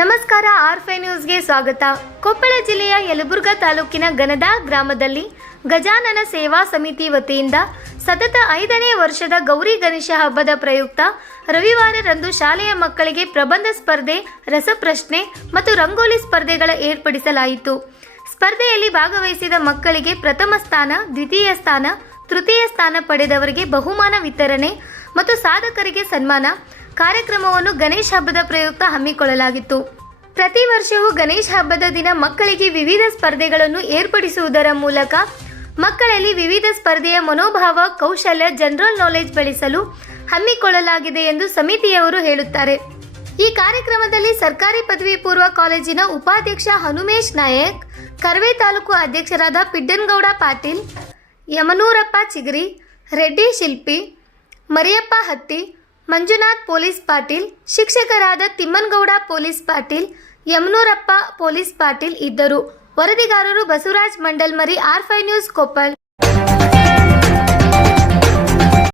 ನಮಸ್ಕಾರ, ಆರ್5 ನ್ಯೂಸ್ಗೆ ಸ್ವಾಗತ. ಕೊಪ್ಪಳ ಜಿಲ್ಲೆಯ ಯಲಬುರ್ಗಾ ತಾಲೂಕಿನ ಗನದಾ ಗ್ರಾಮದಲ್ಲಿ ಗಜಾನನ ಸೇವಾ ಸಮಿತಿ ವತಿಯಿಂದ ಸತತ 5ನೇ ವರ್ಷದ ಗೌರಿ ಗಣೇಶ ಹಬ್ಬದ ಪ್ರಯುಕ್ತ ರವಿವಾರರಂದು ಶಾಲೆಯ ಮಕ್ಕಳಿಗೆ ಪ್ರಬಂಧ ಸ್ಪರ್ಧೆ, ರಸಪ್ರಶ್ನೆ ಮತ್ತು ರಂಗೋಲಿ ಸ್ಪರ್ಧೆಗಳ ಏರ್ಪಡಿಸಲಾಯಿತು. ಸ್ಪರ್ಧೆಯಲ್ಲಿ ಭಾಗವಹಿಸಿದ ಮಕ್ಕಳಿಗೆ ಪ್ರಥಮ ಸ್ಥಾನ, ದ್ವಿತೀಯ ಸ್ಥಾನ, ತೃತೀಯ ಸ್ಥಾನ ಪಡೆದವರಿಗೆ ಬಹುಮಾನ ವಿತರಣೆ ಮತ್ತು ಸಾಧಕರಿಗೆ ಸನ್ಮಾನ ಕಾರ್ಯಕ್ರಮವನ್ನು ಗಣೇಶ ಹಬ್ಬದ ಪ್ರಯುಕ್ತ ಹಮ್ಮಿಕೊಳ್ಳಲಾಗಿತ್ತು. ಪ್ರತಿ ವರ್ಷವೂ ಗಣೇಶ ಹಬ್ಬದ ದಿನ ಮಕ್ಕಳಿಗೆ ವಿವಿಧ ಸ್ಪರ್ಧೆಗಳನ್ನು ಏರ್ಪಡಿಸುವುದರ ಮೂಲಕ ಮಕ್ಕಳಲ್ಲಿ ವಿವಿಧ ಸ್ಪರ್ಧೆಯ ಮನೋಭಾವ, ಕೌಶಲ್ಯ, ಜನರಲ್ ನಾಲೆಜ್ ಬೆಳೆಸಲು ಹಮ್ಮಿಕೊಳ್ಳಲಾಗಿದೆ ಎಂದು ಸಮಿತಿಯವರು ಹೇಳುತ್ತಾರೆ. ಈ ಕಾರ್ಯಕ್ರಮದಲ್ಲಿ ಸರ್ಕಾರಿ ಪದವಿ ಪೂರ್ವ ಕಾಲೇಜಿನ ಉಪಾಧ್ಯಕ್ಷ ಹನುಮೇಶ್ ನಾಯಕ್, ಕರ್ವೆ ತಾಲೂಕು ಅಧ್ಯಕ್ಷರಾದ ಪಿಡ್ಡನಗೌಡ ಪಾಟೀಲ್, ಯಮನೂರಪ್ಪ ಚಿಗರಿ, ರೆಡ್ಡಿ ಶಿಲ್ಪಿ, ಮರಿಯಪ್ಪ ಹತ್ತಿ, ಮಂಜುನಾಥ್ ಪೊಲೀಸ್ ಪಾಟೀಲ್, ಶಿಕ್ಷಕರಾದ ತಿಮ್ಮನಗೌಡ ಪೊಲೀಸ್ ಪಾಟೀಲ್, ಯಮನೂರಪ್ಪ ಪೊಲೀಸ್ ಪಾಟೀಲ್ ಇದ್ದರು. ವರದಿಗಾರರು ಬಸವರಾಜ್ ಮಂಡಲ್ಮರಿ, ಆರ್5 ನ್ಯೂಸ್, ಕೊಪ್ಪಳ.